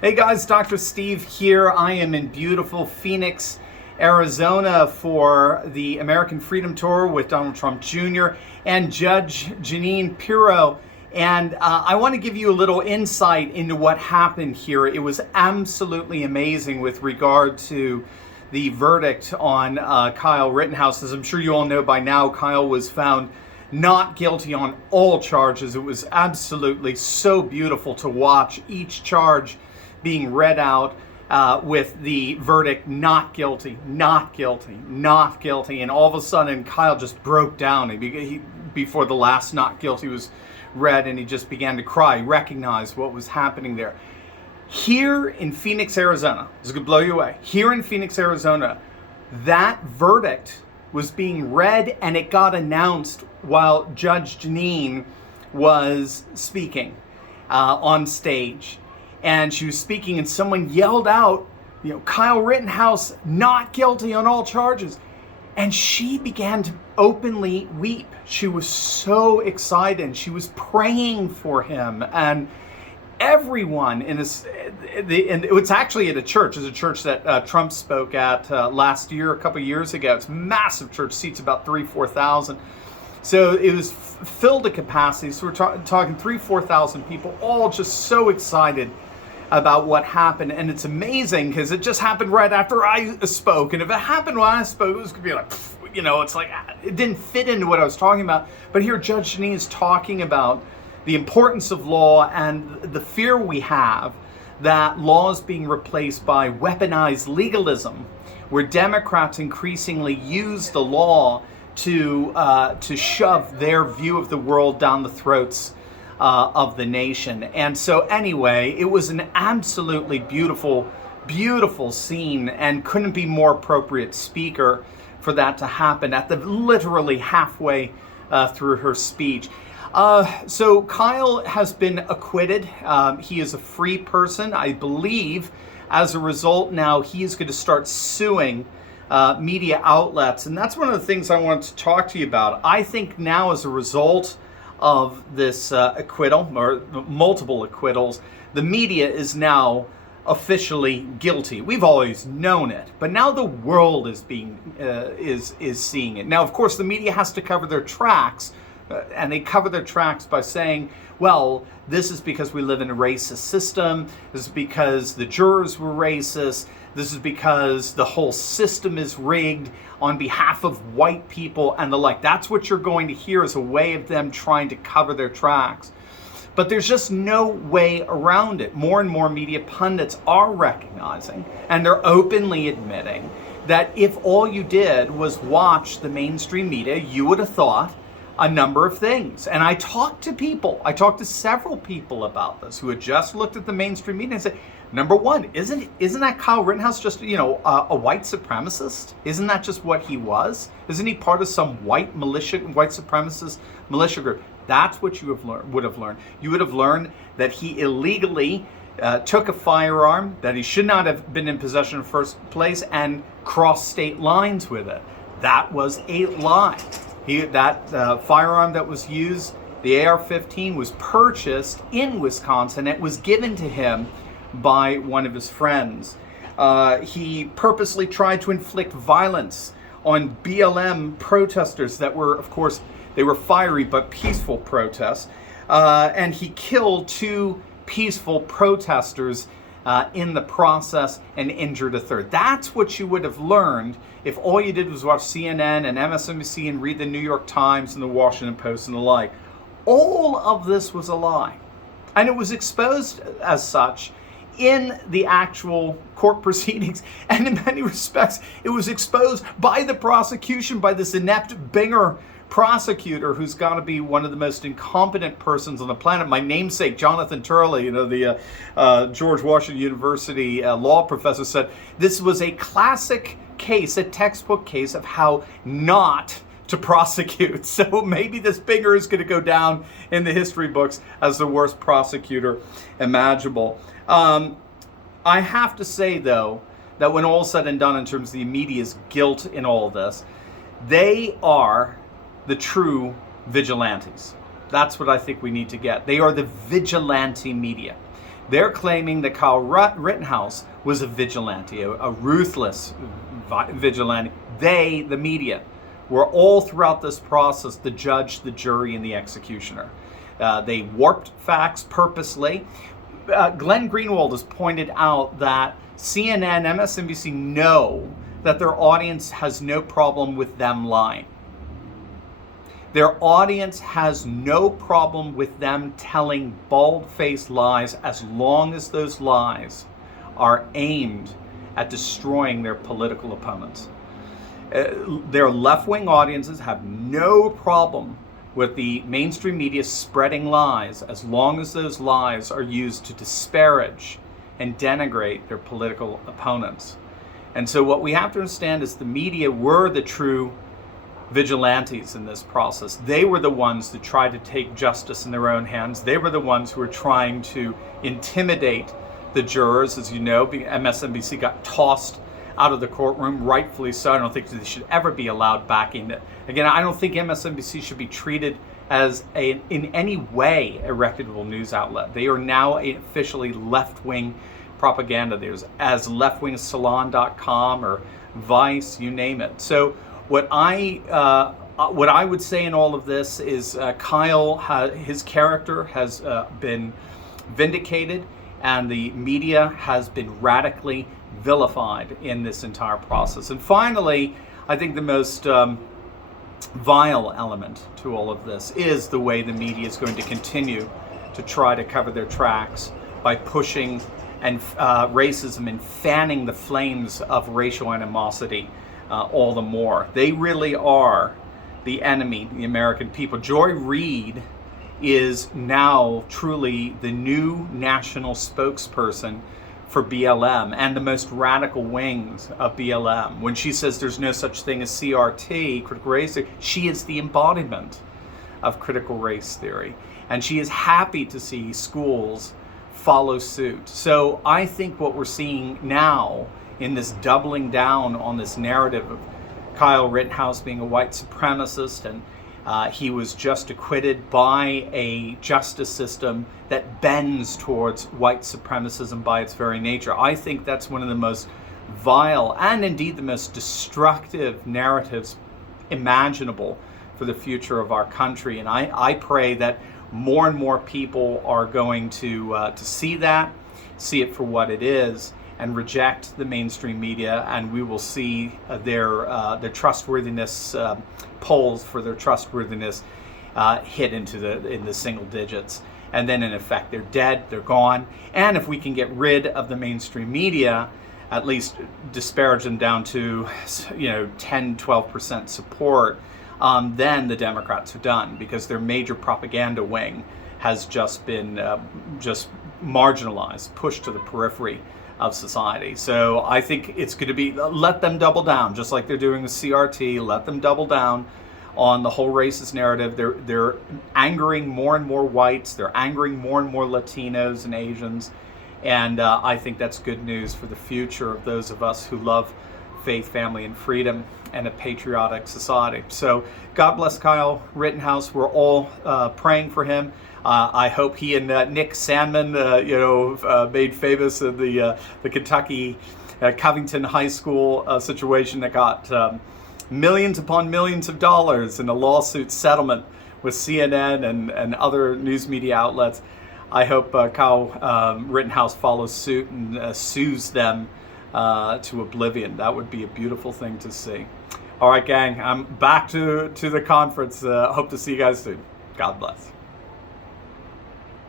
Hey guys, Dr. Steve here. I am in beautiful Phoenix, Arizona for the American Freedom Tour with Donald Trump Jr. and Judge Jeanine Pirro. And I want to give you a little insight into what happened here. It was absolutely amazing with regard to the verdict on Kyle Rittenhouse. As I'm sure you all know by now, Kyle was found not guilty on all charges. It was absolutely so beautiful to watch each charge being read out with the verdict, not guilty, not guilty, not guilty. And all of a sudden, Kyle just broke down before the last not guilty was read, and he just began to cry. He recognized what was happening there. Here in Phoenix, Arizona, this is going to blow you away. Here in Phoenix, Arizona, that verdict was being read and it got announced while Judge Jeanine was speaking on stage. And she was speaking and someone yelled out, Kyle Rittenhouse not guilty on all charges. And she began to openly weep. She was so excited. She was praying for him. And everyone in this, and it was actually at a church. It's a church that Trump spoke at last year, a couple of years ago. It's a massive church, seats about 4,000. So it was filled to capacity. So we're talking 4,000 people, all just so excited about what happened. And it's amazing because it just happened right after I spoke. And if it happened when I spoke, it was going to be like, it's like it didn't fit into what I was talking about. But here Judge Jeanine is talking about the importance of law and the fear we have that law is being replaced by weaponized legalism, where Democrats increasingly use the law to shove their view of the world down the throats of the nation. And so anyway, it was an absolutely beautiful, beautiful scene, and couldn't be more appropriate speaker for that to happen at the literally halfway through her speech. So Kyle has been acquitted. He is a free person. I believe as a result now he is going to start suing media outlets. And that's one of the things I wanted to talk to you about. I think now as a result of this acquittal, or multiple acquittals, the media is now officially guilty. We've always known it, but now the world is seeing it. Now, of course, the media has to cover their tracks, and they cover their tracks by saying, well, this is because we live in a racist system. This is because the jurors were racist. This is because the whole system is rigged on behalf of white people and the like. That's what you're going to hear as a way of them trying to cover their tracks. But there's just no way around it. More and more media pundits are recognizing, and they're openly admitting, that if all you did was watch the mainstream media, you would have thought a number of things. And I talked to several people about this who had just looked at the mainstream media and said, number one, isn't that Kyle Rittenhouse just, a white supremacist? Isn't that just what he was? Isn't he part of some white supremacist militia group? That's what you would have learned. You would have learned that he illegally took a firearm that he should not have been in possession in the first place and crossed state lines with it. That was a lie. That firearm that was used, the AR-15, was purchased in Wisconsin. It was given to him by one of his friends. He purposely tried to inflict violence on BLM protesters that were, of course, they were fiery but peaceful protests. And he killed 2 peaceful protesters in the process and injured a third. That's what you would have learned if all you did was watch CNN and MSNBC and read the New York Times and the Washington Post and the like. All of this was a lie. And it was exposed as such in the actual court proceedings. And in many respects, it was exposed by the prosecution, by this inept Binger prosecutor who's got to be one of the most incompetent persons on the planet. My namesake, Jonathan Turley, the George Washington University law professor, said this was a classic case, a textbook case of how not to prosecute. So maybe this Binger is going to go down in the history books as the worst prosecutor imaginable. I have to say, though, that when all is said and done in terms of the media's guilt in all of this, they are the true vigilantes. That's what I think we need to get. They are the vigilante media. They're claiming that Kyle Rittenhouse was a vigilante, a ruthless vigilante. They, the media, were all throughout this process the judge, the jury, and the executioner. They warped facts purposely. Glenn Greenwald has pointed out that CNN, MSNBC know that their audience has no problem with them lying. Their audience has no problem with them telling bald-faced lies as long as those lies are aimed at destroying their political opponents. Their left-wing audiences have no problem with the mainstream media spreading lies as long as those lies are used to disparage and denigrate their political opponents. And so what we have to understand is the media were the true vigilantes in this process. They were the ones that tried to take justice in their own hands. They were the ones who were trying to intimidate the jurors. As you know, MSNBC got tossed out of the courtroom, rightfully so. I don't think they should ever be allowed back in. Again, I don't think MSNBC should be treated as in any way a reputable news outlet. They are now officially left-wing propaganda. There's as left-wing as Salon.com or Vice, you name it. So what I would say in all of this is Kyle, his character has been vindicated, and the media has been radically vilified in this entire process. And finally, I think the most vile element to all of this is the way the media is going to continue to try to cover their tracks by pushing and racism and fanning the flames of racial animosity all the more. They really are the enemy, the American people. Joy Reid is now truly the new national spokesperson for BLM and the most radical wings of BLM. When she says there's no such thing as CRT, critical race theory, she is the embodiment of critical race theory. And she is happy to see schools follow suit. So I think what we're seeing now in this doubling down on this narrative of Kyle Rittenhouse being a white supremacist, and he was just acquitted by a justice system that bends towards white supremacism by its very nature. I think that's one of the most vile and indeed the most destructive narratives imaginable for the future of our country. And I pray that more and more people are going to see that, see it for what it is, and reject the mainstream media, and we will see their trustworthiness polls for their trustworthiness hit into the single digits, and then in effect they're dead, they're gone. And if we can get rid of the mainstream media, at least disparage them down to 10-12% support, then the Democrats are done, because their major propaganda wing has just been just marginalized, pushed to the periphery of society. So I think it's going to be, let them double down, just like they're doing with CRT. Let them double down on the whole racist narrative. They're angering more and more whites. They're angering more and more Latinos and Asians. And I think that's good news for the future of those of us who love faith, family, and freedom, and a patriotic society. So God bless Kyle Rittenhouse. We're all praying for him. I hope he and Nick Sandman, made famous in the Kentucky Covington High School situation that got millions upon millions of dollars in a lawsuit settlement with CNN and other news media outlets. I hope Kyle Rittenhouse follows suit and sues them to oblivion. That would be a beautiful thing to see. All right, gang, I'm back to the conference. Hope to see you guys soon. God bless.